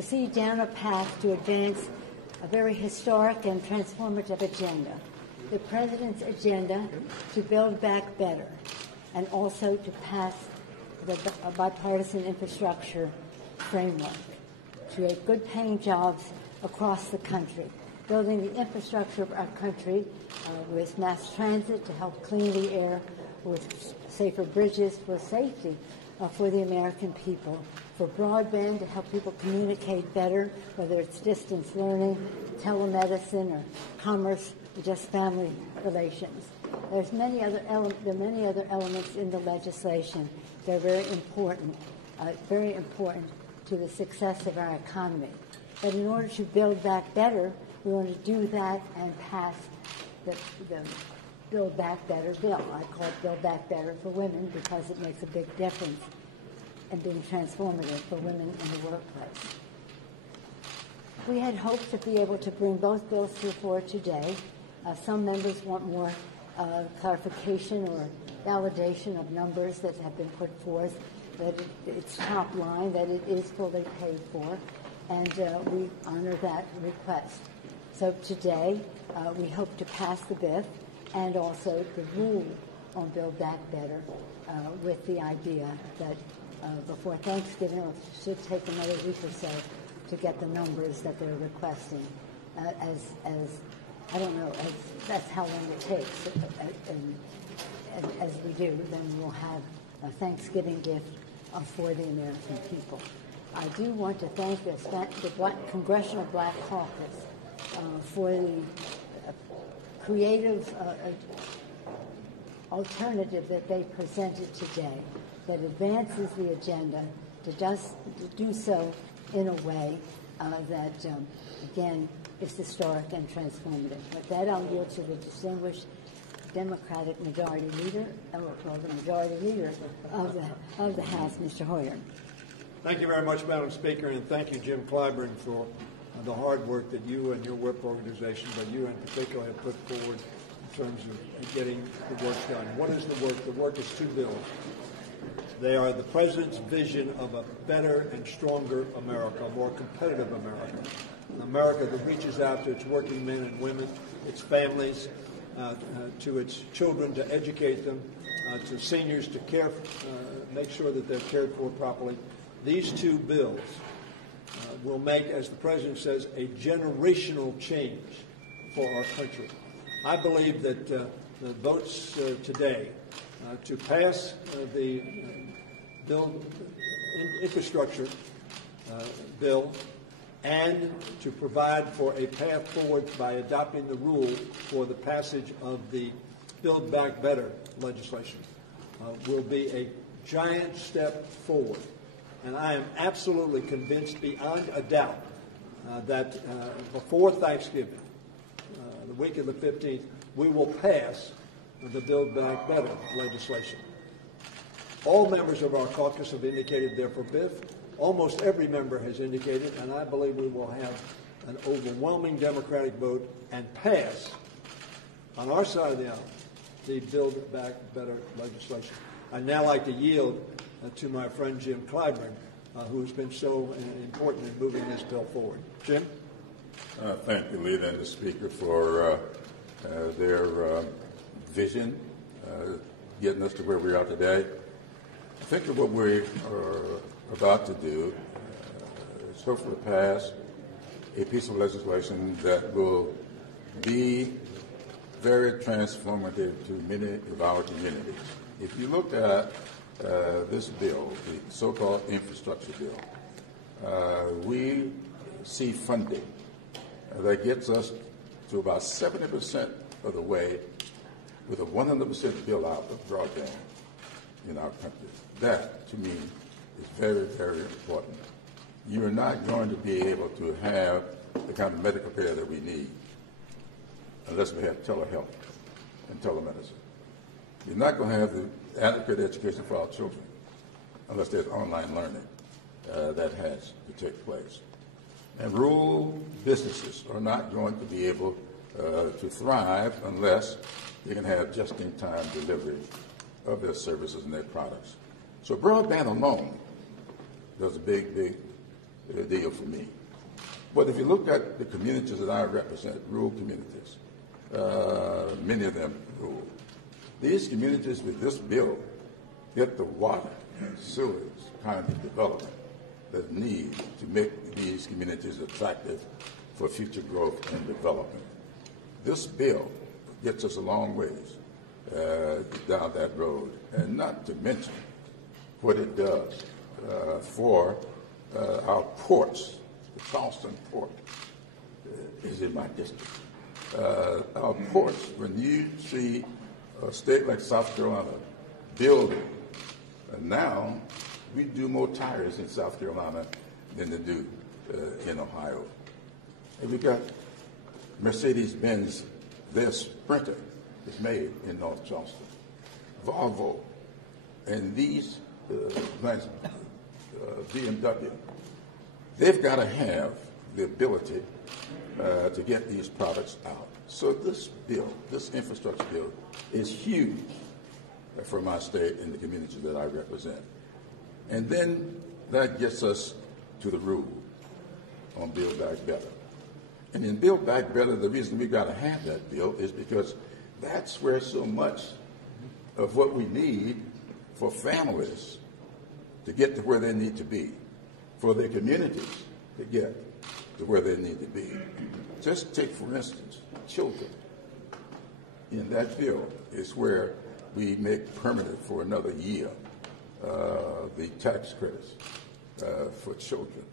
proceed down a path to advance a very historic and transformative agenda. The President's agenda to build back better and also to pass a bipartisan infrastructure framework, create good-paying jobs across the country, building the infrastructure of our country with mass transit to help clean the air, with safer bridges for safety for the American people, for broadband to help people communicate better, whether it's distance learning, telemedicine, or commerce, or just family relations. There are many other elements in the legislation that are very important to the success of our economy. But in order to build back better, we want to do that and pass the Build Back Better bill. I call it Build Back Better for women because it makes a big difference in being transformative for women in the workplace. We had hoped to be able to bring both bills to the floor today. Some members want more clarification or validation of numbers that have been put forth, that it's top line, that it is fully paid for, and we honor that request. So today, we hope to pass the BIF and also the rule on Build Back Better with the idea that before Thanksgiving, it should take another week or so to get the numbers that they're requesting. I don't know, that's how long it takes. And as we do, then we'll have a Thanksgiving gift for the American people. I do want to thank the Congressional Black Caucus for the creative alternative that they presented today that advances the agenda, to do so in a way that, again, is historic and transformative. With that, I'll yield to the distinguished Democratic Majority Leader, the Majority Leader of the House, Mr. Hoyer. Thank you very much, Madam Speaker, and thank you, Jim Clyburn, for the hard work that you and your whip organization, but you in particular, have put forward in terms of getting the work done. What is the work? The work is two bills. They are the President's vision of a better and stronger America, a more competitive America, an America that reaches out to its working men and women, its families, to its children, to educate them, to seniors, to make sure that they're cared for properly. These two bills will make, as the President says, a generational change for our country. I believe that the votes today to pass the infrastructure bill and to provide for a path forward by adopting the rule for the passage of the Build Back Better legislation will be a giant step forward. And I am absolutely convinced beyond a doubt that before Thanksgiving, the week of the 15th, we will pass the Build Back Better legislation. All members of our caucus have indicated they're for BIF. Almost every member has indicated, and I believe we will have an overwhelming Democratic vote and pass, on our side of the aisle, the Build Back Better legislation. I'd now like to yield to my friend Jim Clyburn, who's been so important in moving this bill forward. Jim? Thank you, Leader and the Speaker, for their vision, getting us to where we are today. I think that what we are about to do is hopefully pass a piece of legislation that will be very transformative to many of our communities. If you look at this bill, the so-called infrastructure bill, we see funding that gets us to about 70% of the way with a 100% build out of broadband in our country. That, to me, is very, very important. You are not going to be able to have the kind of medical care that we need unless we have telehealth and telemedicine. You're not going to have the adequate education for our children unless there's online learning that has to take place. And rural businesses are not going to be able to thrive unless they can have just-in-time delivery of their services and their products. So broadband alone does a big, big deal for me. But if you look at the communities that I represent, rural communities, many of them rural, these communities with this bill get the water and sewage kind of development that need to make these communities attractive for future growth and development. This bill gets us a long ways down that road, and not to mention what it does for our ports. The Charleston port is in my district. Our ports, when you see a state like South Carolina building, now we do more tires in South Carolina than they do in Ohio. And we got Mercedes-Benz, their Sprinter is made in North Charleston. Volvo, and these BMW, they've got to have the ability to get these products out. So this bill, this infrastructure bill, is huge for my state and the community that I represent. And then that gets us to the rule on Build Back Better. And in Build Back Better, the reason we got to have that bill is because that's where so much of what we need for families to get to where they need to be, for their communities to get to where they need to be. Just take, for instance, children. In that bill is where we make permanent for another year the tax credits for children,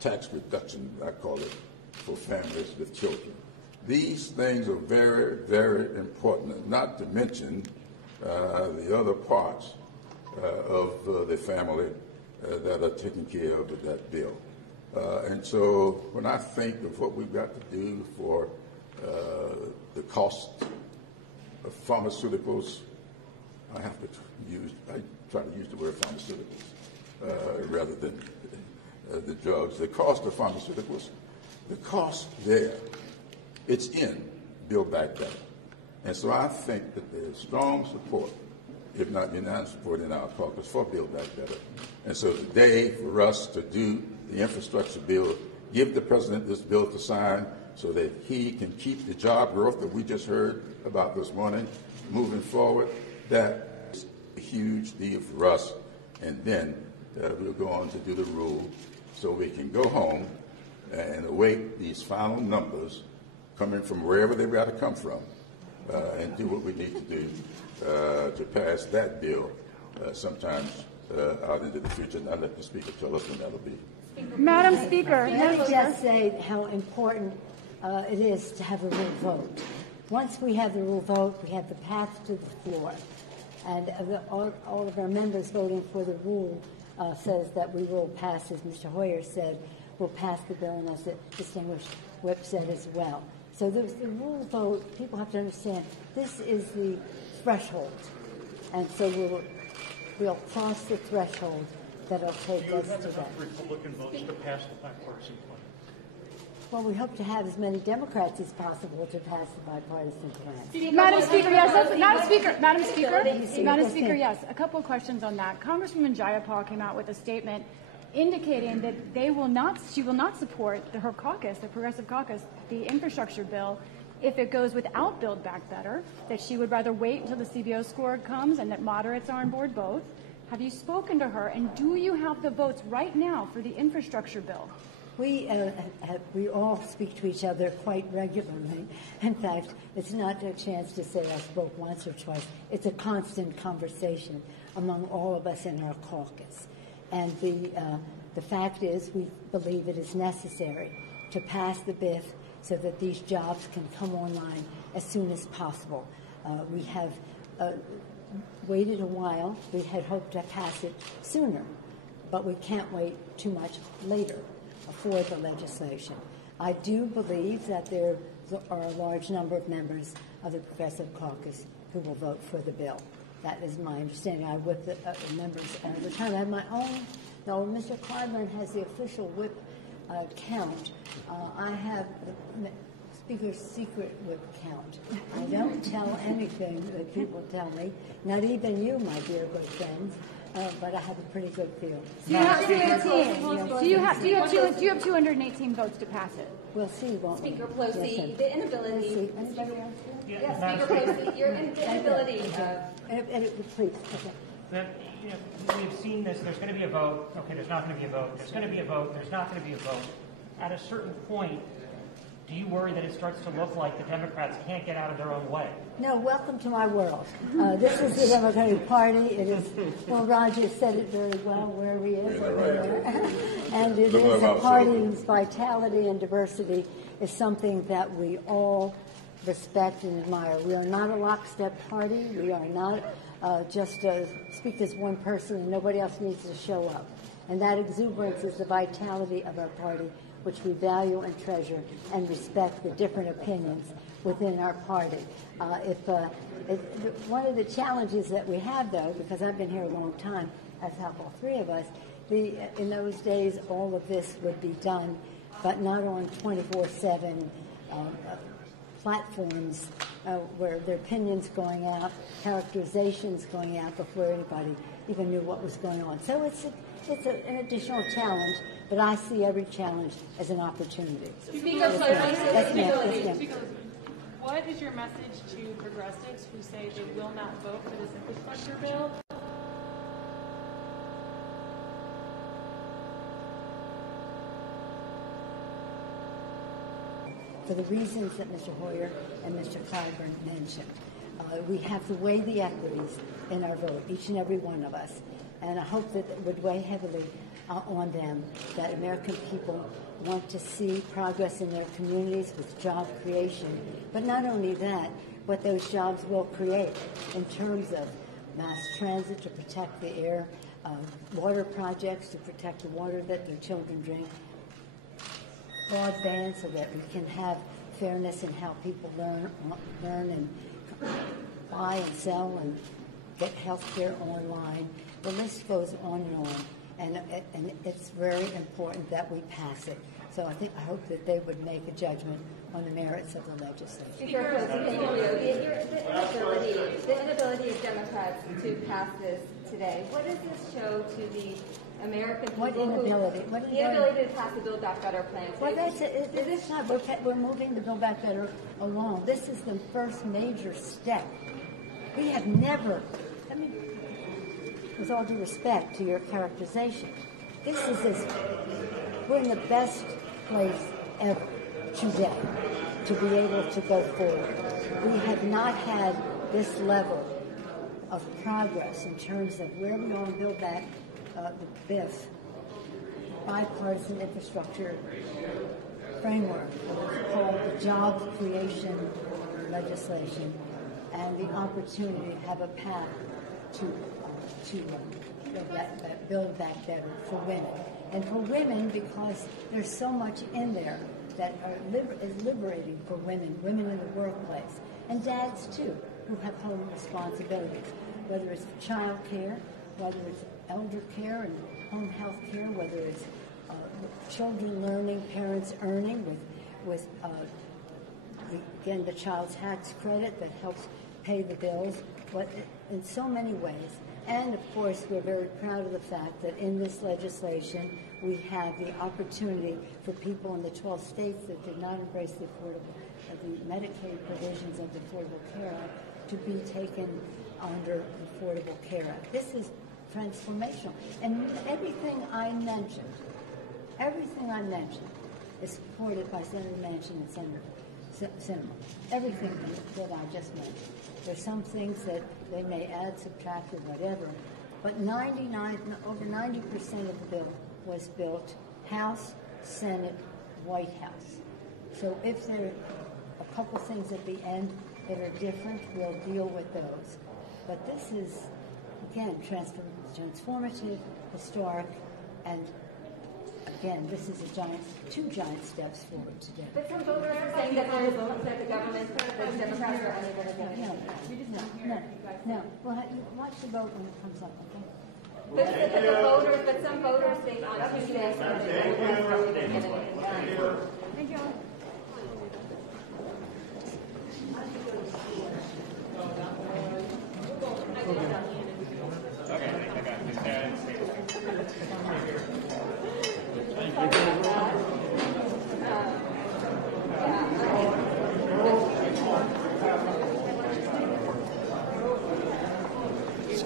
tax reduction, I call it, for families with children. These things are very, very important, not to mention the other parts of the family that are taken care of with that bill. And so when I think of what we've got to do for the cost of pharmaceuticals, I try to use the word pharmaceuticals rather than the drugs. The cost of pharmaceuticals, the cost there, it's in Build Back Better. And so I think that there's strong support, if not unanimous support in our caucus for Build Back Better. And so today, for us to do the infrastructure bill, give the president this bill to sign so that he can keep the job growth that we just heard about this morning moving forward, that is a huge deal for us. And then we'll go on to do the rule so we can go home and await these final numbers coming from wherever they've got to come from and do what we need to do to pass that bill sometime out into the future. And I'll let the Speaker tell us when that'll be. Madam Speaker, let me just say how important it is to have a rule vote. Once we have the rule vote, we have the path to the floor. And all of our members voting for the rule says that we will pass, as Mr. Hoyer said, we'll pass the bill, and as the distinguished whip said as well. So the rule vote, people have to understand, this is the threshold. And so we'll cross the threshold that'll take us to that. Do you have enough Republican votes to pass the bipartisan plan? Well, we hope to have as many Democrats as possible to pass the bipartisan plan. Madam Speaker, yes. Madam Speaker, yes. A couple of questions on that. Congresswoman Jayapal came out with a statement indicating that she will not support her caucus, the Progressive Caucus, the infrastructure bill, if it goes without Build Back Better, that she would rather wait until the CBO score comes and that moderates are on board both. Have you spoken to her, and do you have the votes right now for the infrastructure bill? We all speak to each other quite regularly. In fact, it's not a chance to say I spoke once or twice. It's a constant conversation among all of us in our caucus. And the fact is we believe it is necessary to pass the BIF so that these jobs can come online as soon as possible. We have waited a while. We had hoped to pass it sooner, but we can't wait too much later for the legislation. I do believe that there are a large number of members of the Progressive Caucus who will vote for the bill. That is my understanding. I whip the members at the time. I have my own. No, Mr. Clyburn has the official whip count. I have the Speaker's secret whip count. I don't tell anything that people tell me, not even you, my dear good friends. but I have a pretty good feel. Do you have 218? Do you have 218 votes to pass it? We'll see, won't we? Speaker Pelosi, Listen. the inability. We'll see. Anybody else? Speaker Pelosi, your inability Please. Okay. That, you know, we've seen this. There's going to be a vote. Okay, there's not going to be a vote. There's going to be a vote. There's not going to be a vote. At a certain point, do you worry that it starts to look like the Democrats can't get out of their own way? No, welcome to my world. This is the Democratic Party. It is, well, Roger said it very well, where he is over there. And it is a party whose vitality and diversity is something that we all respect and admire. We are not a lockstep party. We are not just speak as one person and nobody else needs to show up. And that exuberance is the vitality of our party, which we value and treasure and respect the different opinions within our party. One of the challenges that we have, though, because I've been here a long time, as have all three of us, in those days all of this would be done, but not on 24/7 platforms where their opinions going out, characterizations going out before anybody even knew what was going on. So it's an additional challenge, but I see every challenge as an opportunity. Speaker Pelosi, Yes, what is your message to progressives who say they will not vote for this infrastructure bill? For the reasons that Mr. Hoyer and Mr. Clyburn mentioned. We have to weigh the equities in our vote, each and every one of us. And I hope that it would weigh heavily on them, that American people want to see progress in their communities with job creation. But not only that, what those jobs will create in terms of mass transit to protect the air, water projects to protect the water that their children drink, broadband so that we can have fairness in how people learn and buy and sell and get health care online. The list goes on and on, and it's very important that we pass it. So I hope that they would make a judgment on the merits of the legislation. Speaker Pelosi, the inability of Democrats to pass this today, what does this show to the American people? What inability? The inability to pass the Build Back Better plan. Well, it's not. We're moving the Build Back Better along. This is the first major step. We have never, with all due respect to your characterization, we're in the best place ever today to be able to go forward. We have not had this level of progress in terms of where we are in Build Back the BIF, bipartisan infrastructure framework, it's called the job creation legislation, and the opportunity to have a path to build back better for women. And for women, because there's so much in there that is liberating for women in the workplace, and dads too, who have home responsibilities, whether it's child care, whether it's elder care and home health care, whether it's children learning, parents earning with again, the child tax credit that helps pay the bills, but in so many ways. And of course, we're very proud of the fact that in this legislation, we have the opportunity for people in the 12 states that did not embrace the Medicaid provisions of the Affordable Care Act to be taken under the Affordable Care Act. This is transformational. And everything I mentioned is supported by Senator Manchin and Senator Sinema. Everything that I just mentioned. There's some things that they may add, subtract, or whatever, but over 90% of the bill was built House, Senate, White House. So if there are a couple things at the end that are different, we'll deal with those. But this is, again, transformative, historic, and again, this is two giant steps forward today. But some voters are saying that the government, the Democrats are unable to get it. No. Well, watch the vote when it comes up, okay? But some voters think on Tuesday that the Democrats are going to get anything done. Thank you.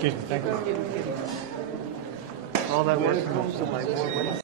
Excuse me. Thank you. All that work comes to my board.